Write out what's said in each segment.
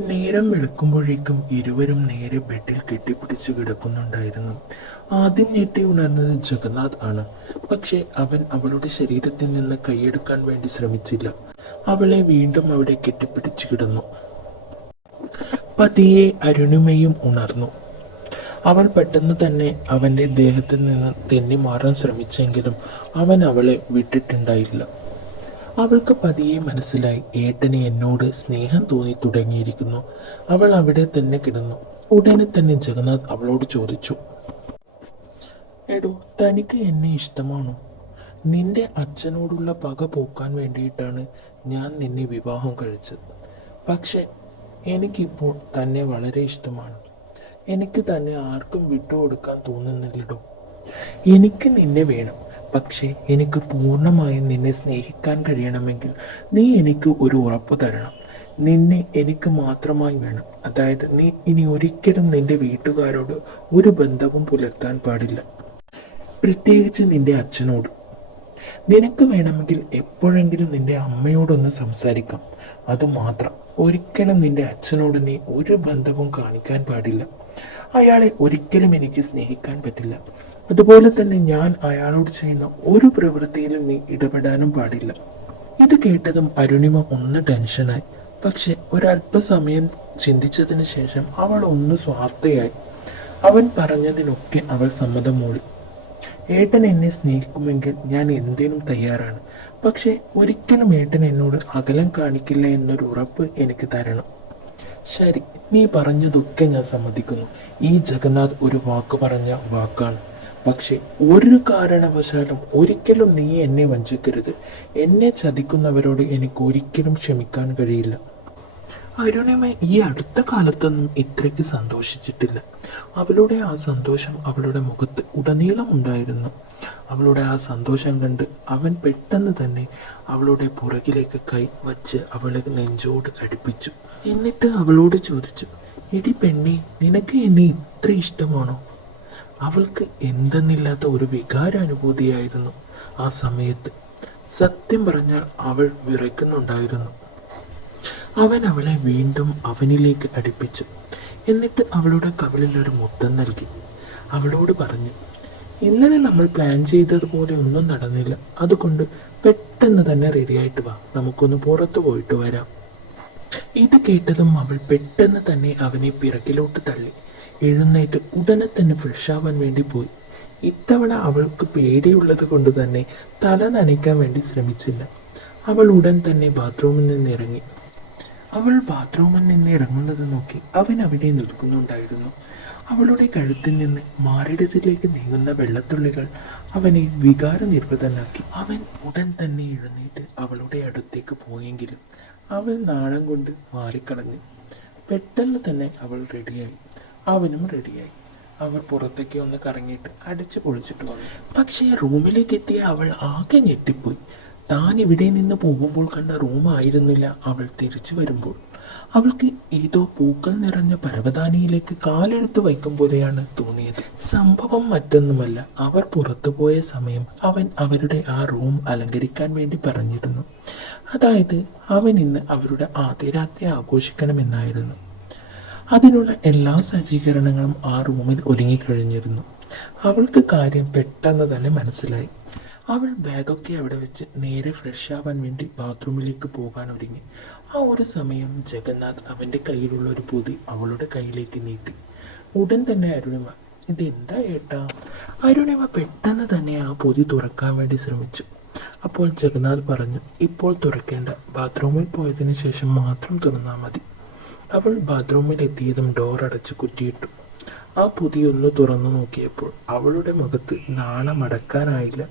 നേരം വെളുക്കുമ്പോഴേക്കും ഇരുവരും നേരെ ബെഡിൽ കെട്ടിപ്പിടിച്ചു കിടക്കുന്നുണ്ടായിരുന്നു. ആദ്യം ഞെട്ടി ഉണർന്നത് ജഗന്നാഥ് ആണ്. പക്ഷെ അവൻ അവളുടെ ശരീരത്തിൽ നിന്ന് കൈയെടുക്കാൻ വേണ്ടി ശ്രമിച്ചില്ല. അവളെ വീണ്ടും അവിടെ കെട്ടിപ്പിടിച്ചു കിടന്നു. പതിയെ അരുണിമയും ഉണർന്നു. അവൾ പെട്ടെന്ന് തന്നെ അവന്റെ ദേഹത്തിൽ നിന്ന് തെന്നി മാറാൻ ശ്രമിച്ചെങ്കിലും അവൻ അവളെ വിട്ടിട്ടുണ്ടായില്ല. അവൾക്ക് പതിയെ മനസ്സിലായി ഏട്ടന് എന്നോട് സ്നേഹം തോന്നി തുടങ്ങിയിരിക്കുന്നു. അവൾ അവിടെ തന്നെ കിടന്നു. ഉടനെ തന്നെ ജഗന്നാഥ് അവളോട് ചോദിച്ചു എടോ തനിക്ക് എന്നെ ഇഷ്ടമാണോ? നിന്റെ അച്ഛനോടുള്ള പക പോക്കാൻ വേണ്ടിയിട്ടാണ് ഞാൻ നിന്നെ വിവാഹം കഴിച്ചത്. പക്ഷെ എനിക്കിപ്പോൾ തന്നെ വളരെ ഇഷ്ടമാണ്. എനിക്ക് തന്നെ ആർക്കും വിട്ടുകൊടുക്കാൻ തോന്നുന്നില്ലടോ. എനിക്ക് നിന്നെ വേണം. പക്ഷേ എനിക്ക് പൂർണമായും നിന്നെ സ്നേഹിക്കാൻ കഴിയണമെങ്കിൽ നീ എനിക്ക് ഒരു ഉറപ്പ് തരണം. നിന്നെ എനിക്ക് മാത്രമായി വേണം. അതായത് നീ ഇനി ഒരിക്കലും നിന്റെ വീട്ടുകാരോട് ഒരു ബന്ധവും പുലർത്താൻ പാടില്ല. പ്രത്യേകിച്ച് നിന്റെ അച്ഛനോട്. നിനക്ക് വേണമെങ്കിൽ എപ്പോഴെങ്കിലും നിന്റെ അമ്മയോടൊന്ന് സംസാരിക്കാം. അതുമാത്രം. ഒരിക്കലും നിന്റെ അച്ഛനോട് നീ ഒരു ബന്ധവും കാണിക്കാൻ പാടില്ല. അയാളെ ഒരിക്കലും എനിക്ക് സ്നേഹിക്കാൻ പറ്റില്ല. അതുപോലെ തന്നെ ഞാൻ അയാളോട് ചെയ്യുന്ന ഒരു പ്രവൃത്തിയിലും നീ ഇടപെടാനും പാടില്ല. ഇത് കേട്ടതും അരുണിമ ഒന്ന് ടെൻഷനായി പക്ഷെ ഒരല്പസമയം ചിന്തിച്ചതിന് ശേഷം അവൾ ഒന്ന് സ്വാർത്ഥയായി. അവൻ പറഞ്ഞതിനൊക്കെ അവൾ സമ്മതം മൂളി ഏട്ടൻ എന്നെ സ്നേഹിക്കുമെങ്കിൽ ഞാൻ എന്തിനും തയ്യാറാണ്. പക്ഷെ ഒരിക്കലും ഏട്ടൻ എന്നോട് അകലം കാണിക്കില്ല എന്നൊരു ഉറപ്പ് എനിക്ക് തരണം. ശരി നീ പറഞ്ഞതൊക്കെ ഞാൻ സമ്മതിക്കുന്നു. ഈ ജഗന്നാഥ് ഒരു വാക്ക് പറഞ്ഞ വാക്കാണ്. പക്ഷേ ഒരു കാരണവശാലും ഒരിക്കലും നീ എന്നെ വഞ്ചിക്കരുത്. എന്നെ ചതിക്കുന്നവരോട് എനിക്ക് ഒരിക്കലും ക്ഷമിക്കാൻ കഴിയില്ല. അരുണിമ ഈ അടുത്ത കാലത്തൊന്നും ഇത്രയ്ക്ക് സന്തോഷിച്ചിട്ടില്ല. അവളുടെ ആ സന്തോഷം അവളുടെ മുഖത്ത് ഉടനീളം ഉണ്ടായിരുന്നു. അവളുടെ ആ സന്തോഷം കണ്ട് അവൻ പെട്ടെന്ന് തന്നെ അവളുടെ പുറകിലേക്ക് കൈ വച്ച് അവളെ നെഞ്ചോട് അടുപ്പിച്ചു. എന്നിട്ട് അവളോട് ചോദിച്ചു എടി പെണ്ണി നിനക്ക് എന്നെ ഇത്ര ഇഷ്ടമാണോ? അവൾക്ക് എന്തെന്നില്ലാത്ത ഒരു വികാരാനുഭൂതിയായിരുന്നു ആ സമയത്ത്. സത്യം പറഞ്ഞാൽ അവൾ വിറയ്ക്കുന്നുണ്ടായിരുന്നു. അവൻ അവളെ വീണ്ടും അവനിലേക്ക് അടുപ്പിച്ചു. എന്നിട്ട് അവളുടെ കവിളിൽ ഒരു മുത്തം നൽകി. അവളോട് പറഞ്ഞു ഇന്നലെ നമ്മൾ പ്ലാൻ ചെയ്തതുപോലെ ഒന്നും നടന്നില്ല. അതുകൊണ്ട് പെട്ടെന്ന് തന്നെ റെഡിയായിട്ട് വാ. നമുക്കൊന്ന് പുറത്തു പോയിട്ട് വരാം. ഇത് കേട്ടതും അവൾ പെട്ടെന്ന് തന്നെ അവനെ പിറകിലോട്ട് തള്ളി. എഴുന്നേറ്റ് ഉടനെ തന്നെ ഫ്രഷ് ആവാൻ വേണ്ടി പോയി. ഇത്തവണ അവൾക്ക് പേടിയുള്ളത് കൊണ്ട് തന്നെ തല നനയ്ക്കാൻ വേണ്ടി ശ്രമിച്ചില്ല. അവൾ ഉടൻ തന്നെ ബാത്റൂമിൽ നിന്ന് ഇറങ്ങി. അവൾ ബാത്റൂമിൽ നിന്ന് ഇറങ്ങുന്നത് നോക്കി അവൻ അവിടെ നിൽക്കുന്നുണ്ടായിരുന്നു. അവളുടെ കഴുത്തിൽ നിന്ന് മാറിടത്തിലേക്ക് നീങ്ങുന്ന വെള്ളത്തുള്ളികൾ അവനെ വികാര നിർഭതനാക്കി അവൻ ഉടൻ തന്നെ എഴുന്നേറ്റ് അവളുടെ അടുത്തേക്ക് പോയെങ്കിലും അവൾ നാണം കൊണ്ട് മാറിക്കളഞ്ഞു പെട്ടെന്ന് തന്നെ അവൾ റെഡിയായി. അവനും റെഡിയായി. അവർ പുറത്തേക്ക് ഒന്ന് കറങ്ങിയിട്ട് അടിച്ചു പൊളിച്ചിട്ട് വന്നു. പക്ഷേ റൂമിലേക്ക് എത്തിയ അവൾ ആകെ ഞെട്ടിപ്പോയി. താൻ ഇവിടെ നിന്ന് പോകുമ്പോൾ കണ്ട റൂം ആയിരുന്നില്ല അവൾ തിരിച്ചു വരുമ്പോൾ അവൾക്ക് ഏതോ പൂക്കൾ നിറഞ്ഞ പരവതാനിയിലേക്ക് കാലെടുത്ത് വയ്ക്കും പോലെയാണ് തോന്നിയത്. സംഭവം മറ്റൊന്നുമല്ല. അവർ പുറത്തു പോയ സമയം അവൻ അവരുടെ ആ റൂം അലങ്കരിക്കാൻ വേണ്ടി പറഞ്ഞിരുന്നു. അതായത് അവൻ ഇന്ന് അവരുടെ ആദ്യ രാത്രി ആഘോഷിക്കണമെന്നായിരുന്നു. അതിനുള്ള എല്ലാ സജ്ജീകരണങ്ങളും ആ റൂമിൽ ഒരുങ്ങിക്കഴിഞ്ഞിരുന്നു. അവൾക്ക് കാര്യം പെട്ടെന്ന് തന്നെ മനസ്സിലായി. അവൾ ബാഗൊക്കെ അവിടെ വെച്ച് നേരെ ഫ്രഷ് ആവാൻ വേണ്ടി ബാത്റൂമിലേക്ക് പോകാൻ ഒരുങ്ങി. ആ ഒരു സമയം ജഗന്നാഥ് അവന്റെ കയ്യിലുള്ള ഒരു പൊതി അവളുടെ കയ്യിലേക്ക് നീട്ടി. ഉടൻ തന്നെ അരുണിമ ഇതെന്താ ഏട്ടാ? അരുണിമ പെട്ടെന്ന് തന്നെ ആ പൊതി തുറക്കാൻ വേണ്ടി ശ്രമിച്ചു. അപ്പോൾ ജഗന്നാഥ് പറഞ്ഞു ഇപ്പോൾ തുറക്കേണ്ട. ബാത്റൂമിൽ പോയതിന് ശേഷം മാത്രം തുറന്നാൽ മതി. അവൾ ബാത്റൂമിൽ എത്തിയതും ഡോർ അടച്ച് കുറ്റിയിട്ടു. ആ പൊതി ഒന്ന് തുറന്നു നോക്കിയപ്പോൾ അവളുടെ മുഖത്ത് നാണമടക്കാനായില്ല.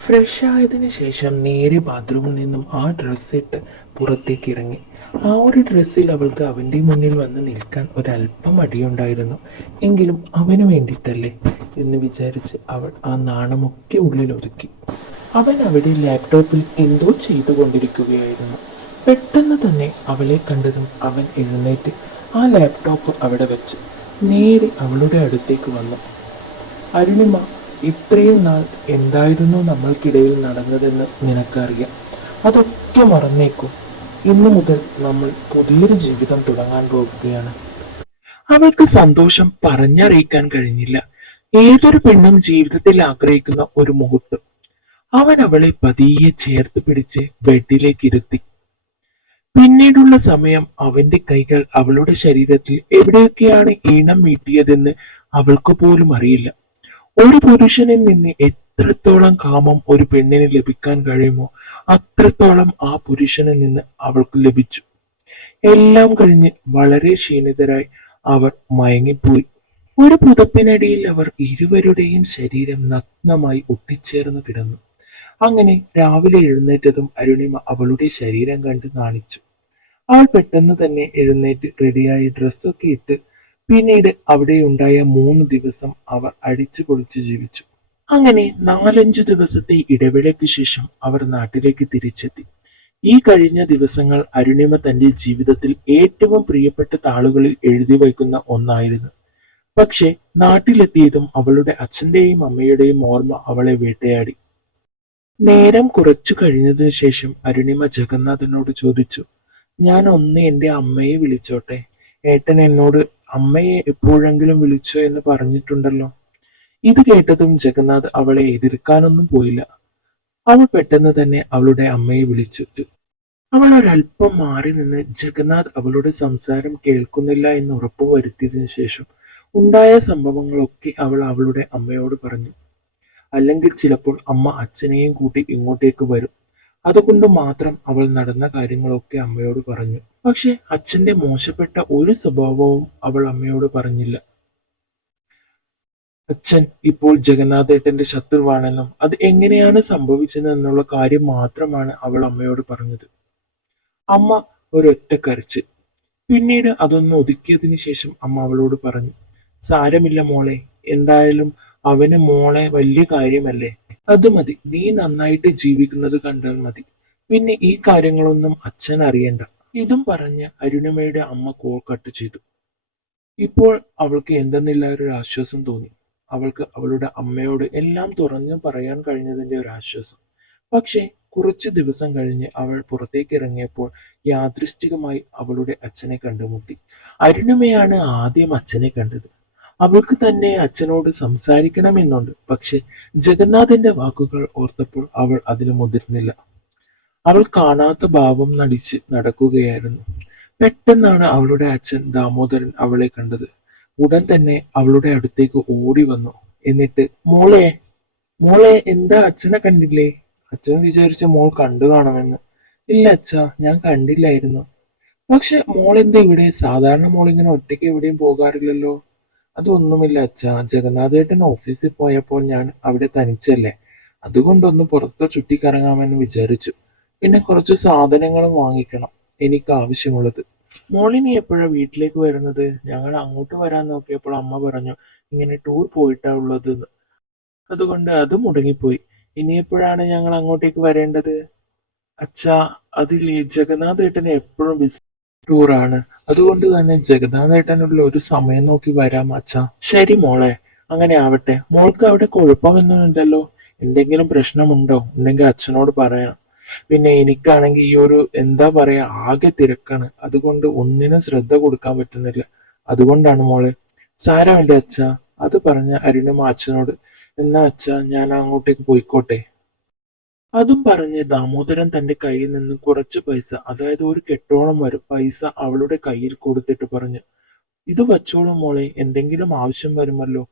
ഫ്രഷ് ആയതിന് ശേഷം നേരെ ബാത്റൂമിൽ നിന്നും ആ ഡ്രസ്സ് ഇട്ട് പുറത്തേക്ക് ഇറങ്ങി. ആ ഒരു ഡ്രസ്സിൽ അവൾക്ക് അവന്റെ മുന്നിൽ വന്ന് നിൽക്കാൻ ഒരല്പം അടിയുണ്ടായിരുന്നു എങ്കിലും അവന് വേണ്ടിയിട്ടല്ലേ എന്ന് വിചാരിച്ച് അവൾ ആ നാണമൊക്കെ ഉള്ളിൽ ഒതുക്കി അവൻ അവിടെ ലാപ്ടോപ്പിൽ എന്തോ ചെയ്തുകൊണ്ടിരിക്കുകയായിരുന്നു. പെട്ടെന്ന് തന്നെ അവളെ കണ്ടതും അവൻ എഴുന്നേറ്റ് ആ ലാപ്ടോപ്പ് അവിടെ വെച്ച് നേരെ അവളുടെ അടുത്തേക്ക് വന്നു. അരുണിമ ഇത്രയും നാൾ എന്തായിരുന്നു നമ്മൾക്കിടയിൽ നടന്നതെന്ന് നിനക്കറിയാം? അതൊക്കെ മറന്നേക്കും. ഇന്നു മുതൽ നമ്മൾ പുതിയൊരു ജീവിതം തുടങ്ങാൻ പോകുകയാണ്. അവൾക്ക് സന്തോഷം പറഞ്ഞറിയിക്കാൻ കഴിഞ്ഞില്ല. ഏതൊരു പെണ്ണും ജീവിതത്തിൽ ആഗ്രഹിക്കുന്ന ഒരു മുഹൂർത്തം. അവൻ അവളെ പതിയെ ചേർത്ത് പിടിച്ച് ബെഡിലേക്ക് ഇരുത്തി പിന്നീടുള്ള സമയം അവന്റെ കൈകൾ അവളുടെ ശരീരത്തിൽ എവിടെയൊക്കെയാണ് ഈണം വീട്ടിയതെന്ന് അവൾക്ക് പോലും അറിയില്ല. ഒരു പുരുഷനിൽ നിന്ന് എത്രത്തോളം കാമം ഒരു പെണ്ണിന് ലഭിക്കാൻ കഴിയുമോ അത്രത്തോളം ആ പുരുഷനിൽ നിന്ന് അവൾക്ക് ലഭിച്ചു. എല്ലാം കഴിഞ്ഞ് വളരെ ക്ഷീണിതരായി അവർ മയങ്ങിപ്പോയി. ഒരു പുതപ്പിനടിയിൽ അവർ ഇരുവരുടെയും ശരീരം നഗ്നമായി ഒട്ടിച്ചേർന്ന് കിടന്നു. അങ്ങനെ രാവിലെ എഴുന്നേറ്റതും അരുണിമ അവളുടെ ശരീരം കണ്ട് നാണിച്ചു. അവൾ പെട്ടെന്ന് തന്നെ എഴുന്നേറ്റ് റെഡിയായി ഡ്രസ്സൊക്കെ ഇട്ട് പിന്നീട് അവിടെ ഉണ്ടായ മൂന്ന് ദിവസം അവർ അടിച്ചു പൊളിച്ചു ജീവിച്ചു. അങ്ങനെ നാലഞ്ചു ദിവസത്തെ ഇടവേളയ്ക്ക് ശേഷം അവർ നാട്ടിലേക്ക് തിരിച്ചെത്തി. ഈ കഴിഞ്ഞ ദിവസങ്ങൾ അരുണിമ തന്റെ ജീവിതത്തിൽ ഏറ്റവും പ്രിയപ്പെട്ട താളുകളിൽ എഴുതി വയ്ക്കുന്ന ഒന്നായിരുന്നു. പക്ഷെ നാട്ടിലെത്തിയതും അവളുടെ അച്ഛന്റെയും അമ്മയുടെയും ഓർമ്മ അവളെ വേട്ടയാടി. നേരം കുറച്ചു കഴിഞ്ഞതിനു ശേഷം അരുണിമ ജഗന്നാഥനോട് ചോദിച്ചു ഞാൻ ഒന്ന് എന്റെ അമ്മയെ വിളിച്ചോട്ടെ? ഏട്ടൻ എന്നോട് അമ്മയെ എപ്പോഴെങ്കിലും വിളിച്ചോ എന്ന് പറഞ്ഞിട്ടുണ്ടല്ലോ. ഇത് കേട്ടതും ജഗന്നാഥ് അവളെ എതിർക്കാനൊന്നും പോയില്ല. അവൾ പെട്ടെന്ന് തന്നെ അവളുടെ അമ്മയെ വിളിച്ചു. അവൾ ഒരല്പം മാറി നിന്ന് ജഗന്നാഥ് അവളുടെ സംസാരം കേൾക്കുന്നില്ല എന്ന് ഉറപ്പുവരുത്തിയതിനു ശേഷം ഉണ്ടായ സംഭവങ്ങളൊക്കെ അവൾ അവളുടെ അമ്മയോട് പറഞ്ഞു. അല്ലെങ്കിൽ ചിലപ്പോൾ അമ്മ അച്ഛനെയും കൂട്ടി ഇങ്ങോട്ടേക്ക് വരും. അതുകൊണ്ട് മാത്രം അവൾ നടന്ന കാര്യങ്ങളൊക്കെ അമ്മയോട് പറഞ്ഞു. പക്ഷെ അച്ഛന്റെ മോശപ്പെട്ട ഒരു സ്വഭാവവും അവൾ അമ്മയോട് പറഞ്ഞില്ല. അച്ഛൻ ഇപ്പോൾ ജഗന്നാഥേട്ടന്റെ ശത്രുവാണെന്നും അത് എങ്ങനെയാണ് സംഭവിച്ചതെന്നുള്ള കാര്യം മാത്രമാണ് അവൾ അമ്മയോട് പറഞ്ഞത്. അമ്മ ഒരൊറ്റ കരച്ച് പിന്നീട് അതൊന്ന് ഒതുക്കിയതിന് ശേഷം അമ്മ അവളോട് പറഞ്ഞു സാരമില്ല മോളെ എന്തായാലും അവന് മോളെ വലിയ കാര്യമല്ലേ? അത് മതി നീ നന്നായിട്ട് ജീവിക്കുന്നത് കണ്ടാൽ മതി. പിന്നെ ഈ കാര്യങ്ങളൊന്നും അച്ഛൻ അറിയണ്ട. ഇതും പറഞ്ഞ് അരുണിമയുടെ അമ്മ കോൾ കട്ട് ചെയ്തു. ഇപ്പോൾ അവൾക്ക് എന്തെന്നില്ല ഒരു ആശ്വാസം തോന്നി. അവൾക്ക് അവളുടെ അമ്മയോട് എല്ലാം തുറന്നു പറയാൻ കഴിഞ്ഞതിന്റെ ഒരു ആശ്വാസം. പക്ഷേ കുറച്ച് ദിവസം കഴിഞ്ഞ് അവൾ പുറത്തേക്ക് ഇറങ്ങിയപ്പോൾ യാദൃശ്ചികമായി അവളുടെ അച്ഛനെ കണ്ടുമുട്ടി. അരുണിമയാണ് ആദ്യം അച്ഛനെ കണ്ടത്. അവൾക്ക് തന്നെ അച്ഛനോട് സംസാരിക്കണമെന്നുണ്ട്. പക്ഷെ ജഗന്നാഥന്റെ വാക്കുകൾ ഓർത്തപ്പോൾ അവൾ അതിന് മുതിർന്നില്ല. അവൾ കാണാത്ത ഭാവം നടിച്ച് നടക്കുകയായിരുന്നു. പെട്ടെന്നാണ് അവളുടെ അച്ഛൻ ദാമോദരൻ അവളെ കണ്ടത്. ഉടൻ തന്നെ അവളുടെ അടുത്തേക്ക് ഓടി വന്നു. എന്നിട്ട് മോളെ മോളെ എന്താ അച്ഛനെ കണ്ടില്ലേ? അച്ഛൻ വിചാരിച്ച മോൾ കണ്ടു കാണുമെന്ന്. ഇല്ല അച്ഛാ ഞാൻ കണ്ടില്ലായിരുന്നു. പക്ഷെ മോൾ എന്താ ഇവിടെ? സാധാരണ മോൾ ഇങ്ങനെ ഒറ്റയ്ക്ക് എവിടെയും പോകാറില്ലല്ലോ. അതൊന്നുമില്ല അച്ഛാ ജഗന്നാഥേട്ടൻ ഓഫീസിൽ പോയപ്പോൾ ഞാൻ അവിടെ തനിച്ചല്ലേ. അതുകൊണ്ടൊന്ന് പുറത്ത് ചുറ്റിക്കറങ്ങാമെന്ന് വിചാരിച്ചു. പിന്നെ കുറച്ച് സാധനങ്ങളും വാങ്ങിക്കണം എനിക്ക് ആവശ്യമുള്ളത് മോളിനി എപ്പോഴാ വീട്ടിലേക്ക് വരുന്നത്? ഞങ്ങൾ അങ്ങോട്ട് വരാൻ നോക്കിയപ്പോൾ അമ്മ പറഞ്ഞു ഇങ്ങനെ ടൂർ പോയിട്ടാ ഉള്ളത്. അതുകൊണ്ട് അത് മുടങ്ങിപ്പോയി. ഇനി എപ്പോഴാണ് ഞങ്ങൾ അങ്ങോട്ടേക്ക് വരേണ്ടത്? അച്ഛാ അതിൽ ജഗന്നാഥ് ഏട്ടന് എപ്പോഴും ബിസി ടൂറാണ് അതുകൊണ്ട് തന്നെ ജഗന്നാഥേട്ടനുള്ള ഒരു സമയം നോക്കി വരാം അച്ഛാ. ശരി മോളെ അങ്ങനെ ആവട്ടെ. മോൾക്ക് അവിടെ കുഴപ്പമൊന്നുമില്ലല്ലോ എന്തെങ്കിലും പ്രശ്നമുണ്ടോ? ഉണ്ടെങ്കിൽ അച്ഛനോട് പറയണം. പിന്നെ എനിക്കാണെങ്കിൽ ഈ ഒരു എന്താ പറയാ ആകെ തിരക്കാണ്. അതുകൊണ്ട് ഒന്നിനും ശ്രദ്ധ കൊടുക്കാൻ പറ്റുന്നില്ല. അതുകൊണ്ടാണ് മോളെ സാരമില്ല അച്ഛ? അത് പറഞ്ഞ അരുണിമ അച്ഛനോട് എന്നാ അച്ഛ ഞാൻ അങ്ങോട്ടേക്ക് പോയിക്കോട്ടെ. അതും പറഞ്ഞ് ദാമോദരൻ തന്റെ കയ്യിൽ നിന്ന് കുറച്ച് പൈസ അതായത് ഒരു കെട്ടോളം വരും പൈസ അവളുടെ കയ്യിൽ കൊടുത്തിട്ട് പറഞ്ഞു. ഇത് വച്ചോളും മോളെ എന്തെങ്കിലും ആവശ്യം വരുമല്ലോ.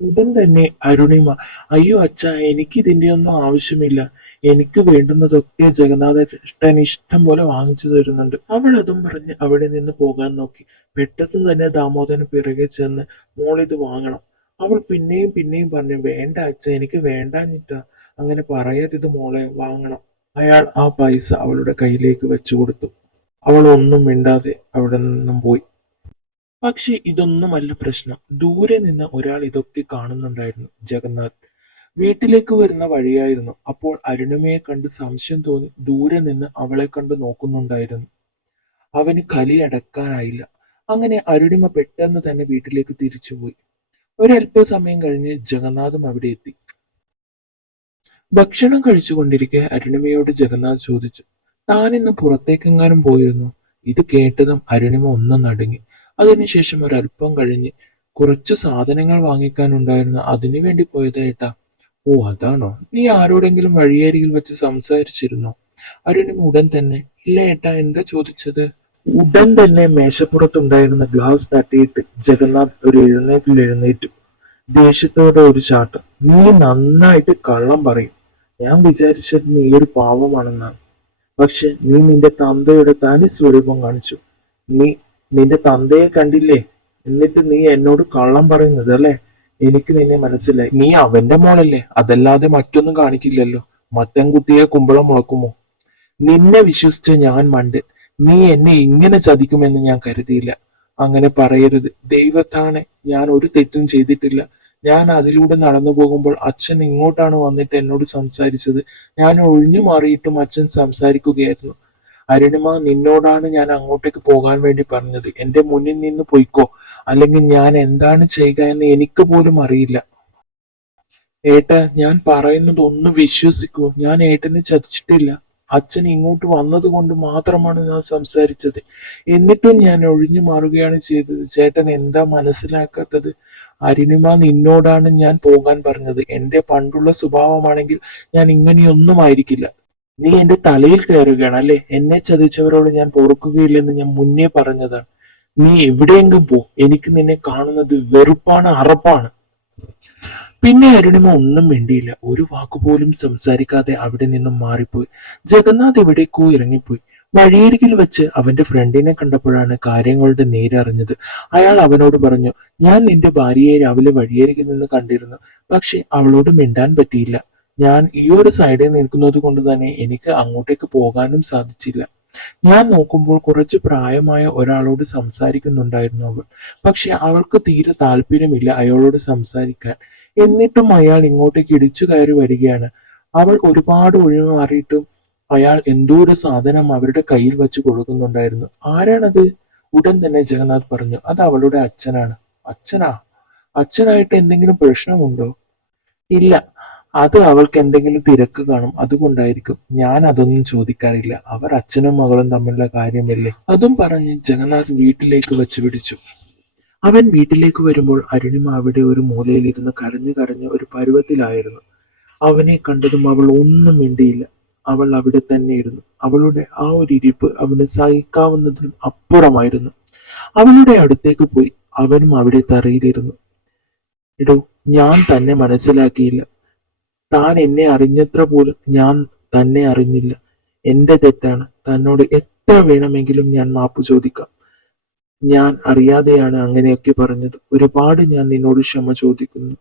ഉടൻ തന്നെ അരുണിമ അയ്യോ അച്ഛ എനിക്ക് ഇതിന്റെ ഒന്നും ആവശ്യമില്ല. എനിക്ക് വേണ്ടുന്നതൊക്കെ ജഗന്നാഥൻ ഇഷ്ടം പോലെ വാങ്ങിച്ചു തരുന്നുണ്ട്. അവൾ അതും പറഞ്ഞ് അവിടെ നിന്ന് പോകാൻ നോക്കി. പെട്ടെന്ന് തന്നെ ദാമോദരൻ പിറകെ ചെന്ന് മോൾ ഇത് വാങ്ങണം. അവൾ പിന്നെയും പിന്നെയും പറഞ്ഞു വേണ്ട അച്ഛ എനിക്ക് വേണ്ടാഞ്ഞിട്ട. അങ്ങനെ പറയരുത് മോളെ വാങ്ങണം. അയാൾ ആ പൈസ അവളുടെ കയ്യിലേക്ക് വെച്ചു കൊടുത്തു അവൾ ഒന്നും മിണ്ടാതെ അവിടെ നിന്നും പോയി. പക്ഷെ ഇതൊന്നുമല്ല പ്രശ്നം. ദൂരെ നിന്ന് ഒരാൾ ഇതൊക്കെ കാണുന്നുണ്ടായിരുന്നു ജഗന്നാഥ്. വീട്ടിലേക്ക് വരുന്ന വഴിയായിരുന്നു. അപ്പോൾ അരുണിമയെ കണ്ട് സംശയം തോന്നി ദൂരെ നിന്ന് അവളെ കണ്ട് നോക്കുന്നുണ്ടായിരുന്നു. അവന് കലി അടക്കാനായില്ല. അങ്ങനെ അരുണിമ പെട്ടെന്ന് തന്നെ വീട്ടിലേക്ക് തിരിച്ചുപോയി. ഒരല്പസമയം കഴിഞ്ഞ് ജഗന്നാഥും അവിടെ എത്തി. ഭക്ഷണം കഴിച്ചുകൊണ്ടിരിക്കെ അരുണിമയോട് ജഗന്നാഥ് ചോദിച്ചു താൻ ഇന്ന് പുറത്തേക്കെങ്ങാനും പോയിരുന്നു? ഇത് കേട്ടതും അരുണിമ ഒന്നും നടുങ്ങി. അതിനുശേഷം ഒരല്പം കഴിഞ്ഞ് കുറച്ച് സാധനങ്ങൾ വാങ്ങിക്കാനുണ്ടായിരുന്നു അതിനു വേണ്ടി പോയതേട്ടാ ഓ അതാണോ? നീ ആരോടെങ്കിലും വഴിയരികിൽ വെച്ച് സംസാരിച്ചിരുന്നോ? അരുണും ഉടൻ തന്നെ ഇല്ല ഏട്ടാ എന്താ ചോദിച്ചത്? ഉടൻ തന്നെ മേശപ്പുറത്തുണ്ടായിരുന്ന ഗ്ലാസ് തട്ടിയിട്ട് ജഗന്നാഥ് ഒരു എഴുന്നേറ്റിൽ എഴുന്നേറ്റു. ദേഷ്യത്തോടെ ഒരു ചാട്ടം. നീ നന്നായിട്ട് കള്ളം പറയും. ഞാൻ വിചാരിച്ചത് നീ ഒരു പാവമാണെന്നാണ്. പക്ഷെ നീ നിന്റെ തന്തയുടെ തനി സ്വരൂപം കാണിച്ചു. നീ നിന്റെ തന്തയെ കണ്ടില്ലേ? എന്നിട്ട് നീ എന്നോട് കള്ളം പറയുന്നത് അല്ലേ? എനിക്ക് നിന്നെ മനസ്സിലായി. നീ അവന്റെ മോളല്ലേ? അതല്ലാതെ മറ്റൊന്നും കാണിക്കില്ലല്ലോ. മത്തൻകുട്ടിയെ കുമ്പളം മുളക്കുമോ? നിന്നെ വിശ്വസിച്ച ഞാൻ മണ്ട്. നീ എന്നെ ഇങ്ങനെ ചതിക്കുമെന്ന് ഞാൻ കരുതിയില്ല. അങ്ങനെ പറയരുത്. ദൈവത്താണ്. ഞാൻ ഒരു തെറ്റും ചെയ്തിട്ടില്ല. ഞാൻ അതിലൂടെ നടന്നു പോകുമ്പോൾ അച്ഛൻ ഇങ്ങോട്ടാണ് വന്നിട്ട് എന്നോട് സംസാരിച്ചത്. ഞാൻ ഒഴിഞ്ഞു മാറിയിട്ടും അച്ഛൻ സംസാരിക്കുകയായിരുന്നു. അരുണിമ നിന്നോടാണ് ഞാൻ അങ്ങോട്ടേക്ക് പോകാൻ വേണ്ടി പറഞ്ഞത്. എന്റെ മുന്നിൽ നിന്ന് പോയിക്കോ. അല്ലെങ്കിൽ ഞാൻ എന്താണ് ചെയ്യുക എന്ന് എനിക്ക് പോലും അറിയില്ല. ഏട്ട ഞാൻ പറയുന്നത് ഒന്ന് വിശ്വസിക്കൂ. ഞാൻ ഏട്ടനെ ചതിച്ചിട്ടില്ല. അച്ഛൻ ഇങ്ങോട്ട് വന്നത് കൊണ്ട് മാത്രമാണ് ഞാൻ സംസാരിച്ചത്. എന്നിട്ടും ഞാൻ ഒഴിഞ്ഞു മാറുകയാണ് ചെയ്തത്. ചേട്ടൻ എന്താ മനസ്സിലാക്കാത്തത്? അരുണിമ നിന്നോടാണ് ഞാൻ പോകാൻ പറഞ്ഞത്. എന്റെ പണ്ടുള്ള സ്വഭാവമാണെങ്കിൽ ഞാൻ ഇങ്ങനെയൊന്നും ആയിരിക്കില്ല. നീ എന്റെ തലയിൽ കയറുകയാണ് അല്ലെ? എന്നെ ചതിച്ചവരോട് ഞാൻ പൊറുക്കുകയില്ലെന്ന് ഞാൻ മുന്നേ പറഞ്ഞതാണ്. നീ എവിടെയെങ്കിലും പോ. എനിക്ക് നിന്നെ കാണുന്നത് വെറുപ്പാണ് അറപ്പാണ്. പിന്നെ അരുണിമ ഒന്നും വേണ്ടിയില്ല ഒരു വാക്കുപോലും സംസാരിക്കാതെ അവിടെ നിന്നും മാറിപ്പോയി. ജഗന്നാഥ് എവിടേക്കോ ഇറങ്ങിപ്പോയി. വഴിയരികിൽ വെച്ച് അവന്റെ ഫ്രണ്ടിനെ കണ്ടപ്പോഴാണ് കാര്യങ്ങളുടെ നേരറിഞ്ഞത് അയാൾ അവനോട് പറഞ്ഞു ഞാൻ നിന്റെ ഭാര്യയെ രാവിലെ വഴിയരികിൽ നിന്ന് കണ്ടിരുന്നു. പക്ഷെ അവളോട് മിണ്ടാൻ പറ്റിയില്ല. ഞാൻ ഈ ഒരു സൈഡിൽ നിൽക്കുന്നത് കൊണ്ട് തന്നെ എനിക്ക് അങ്ങോട്ടേക്ക് പോകാനും സാധിച്ചില്ല. ഞാൻ നോക്കുമ്പോൾ കുറച്ച് പ്രായമായ ഒരാളോട് സംസാരിക്കുന്നുണ്ടായിരുന്നു അവൾ. പക്ഷെ അവൾക്ക് തീരെ താല്പര്യമില്ല അയാളോട് സംസാരിക്കാൻ. എന്നിട്ടും അയാൾ ഇങ്ങോട്ടേക്ക് ഇടിച്ചു കയറി വരികയാണ്. അവൾ ഒരുപാട് ഒഴിവ് മാറിയിട്ടും അയാൾ എന്തോ ഒരു സാധനം അവരുടെ കയ്യിൽ വെച്ച് കൊടുക്കുന്നുണ്ടായിരുന്നു. ആരാണത്? ഉടൻ തന്നെ ജഗന്നാഥ് പറഞ്ഞു. അത് അവളുടെ അച്ഛനാണ്. അച്ഛനാ? അച്ഛനായിട്ട് എന്തെങ്കിലും പ്രശ്നമുണ്ടോ? ഇല്ല. അത് അവൾക്ക് എന്തെങ്കിലും തിരക്ക് കാണും അതുകൊണ്ടായിരിക്കും. ഞാൻ അതൊന്നും ചോദിക്കാറില്ല. അവർ അച്ഛനും മകളും തമ്മിലുള്ള കാര്യമല്ലേ? അതും പറഞ്ഞ് ജഗന്നാഥ് വീട്ടിലേക്ക് വച്ച് പിടിച്ചു. അവൻ വീട്ടിലേക്ക് വരുമ്പോൾ അരുണിമ അവിടെ ഒരു മൂലയിലിരുന്ന് കരഞ്ഞു കരഞ്ഞ് ഒരു പരുവത്തിലായിരുന്നു. അവനെ കണ്ടതും അവൾ ഒന്നും മിണ്ടിയില്ല. അവൾ അവിടെ തന്നെ ഇരുന്നു അവളുടെ ആ ഒരു ഇരിപ്പ് അവന് സഹിക്കാവുന്നതിനും അപ്പുറമായിരുന്നു. അവളുടെ അടുത്തേക്ക് പോയി. അവനും അവിടെ തറയിലിരുന്നു. എടോ ഞാൻ തന്നെ മനസ്സിലാക്കിയില്ല. താൻ എന്നെ അറിഞ്ഞത്ര പോലും ഞാൻ തന്നെ അറിഞ്ഞില്ല. എന്റെ തെറ്റാണ്. തന്നോട് എത്ര വേണമെങ്കിലും ഞാൻ മാപ്പ് ചോദിക്കാം. ഞാൻ അറിയാതെയാണ് അങ്ങനെയൊക്കെ പറഞ്ഞത്. ഒരുപാട് ഞാൻ നിന്നോട് ക്ഷമ ചോദിക്കുന്നു.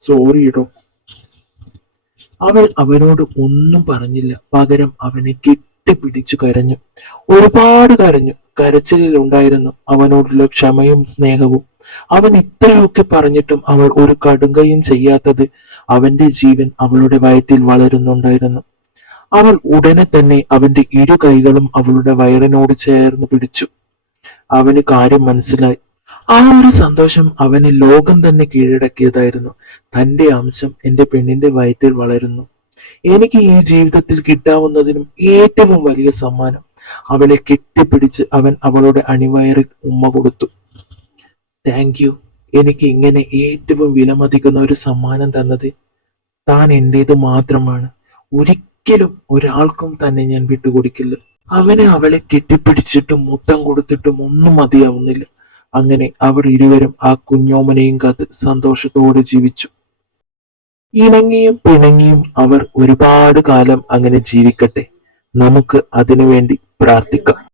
സോറിയിടോ അവൾ അവനോട് ഒന്നും പറഞ്ഞില്ല. പകരം അവനെ കെട്ടിപ്പിടിച്ചു കരഞ്ഞു. ഒരുപാട് കരഞ്ഞു. കരച്ചിലിൽ ഉണ്ടായിരുന്നു അവനോടുള്ള ക്ഷമയും സ്നേഹവും. അവൻ ഇത്രയൊക്കെ പറഞ്ഞിട്ടും അവൾ ഒരു കടുങ്കയും ചെയ്യാത്തത് അവന്റെ ജീവൻ അവളുടെ വയറ്റിൽ വളരുന്നുണ്ടായിരുന്നു. അവൾ ഉടനെ തന്നെ അവന്റെ ഇരു കൈകളും അവളുടെ വയറിനോട് ചേർന്ന് പിടിച്ചു. അവന് കാര്യം മനസ്സിലായി. ആ ഒരു സന്തോഷം അവന് ലോകം തന്നെ കീഴടക്കിയതായിരുന്നു. തന്റെ അംശം എന്റെ പെണ്ണിന്റെ വയറ്റിൽ വളരുന്നു. എനിക്ക് ഈ ജീവിതത്തിൽ കിട്ടാവുന്നതിനും ഏറ്റവും വലിയ സമ്മാനം. അവളെ കെട്ടിപ്പിടിച്ച് അവൻ അവളുടെ അണിവയറിൽ ഉമ്മ കൊടുത്തു. താങ്ക് യു എനിക്ക് ഇങ്ങനെ ഏറ്റവും വിലമതിക്കുന്ന ഒരു സമ്മാനം തന്നത് താൻ എന്റെത് മാത്രമാണ്. ഒരിക്കലും ഒരാൾക്കും തന്നെ ഞാൻ വിട്ടുകൊടുക്കില്ല. അവനെ അവളെ കെട്ടിപ്പിടിച്ചിട്ടും മുത്തം കൊടുത്തിട്ടും ഒന്നും മതിയാവുന്നില്ല. അങ്ങനെ അവർ ഇരുവരും ആ കുഞ്ഞോമനെയും കാത്ത് സന്തോഷത്തോടെ ജീവിച്ചു. ഇണങ്ങിയും പിണങ്ങിയും അവർ ഒരുപാട് കാലം അങ്ങനെ ജീവിക്കട്ടെ. നമുക്ക് അതിനുവേണ്ടി പ്രാർത്ഥിക്കാം.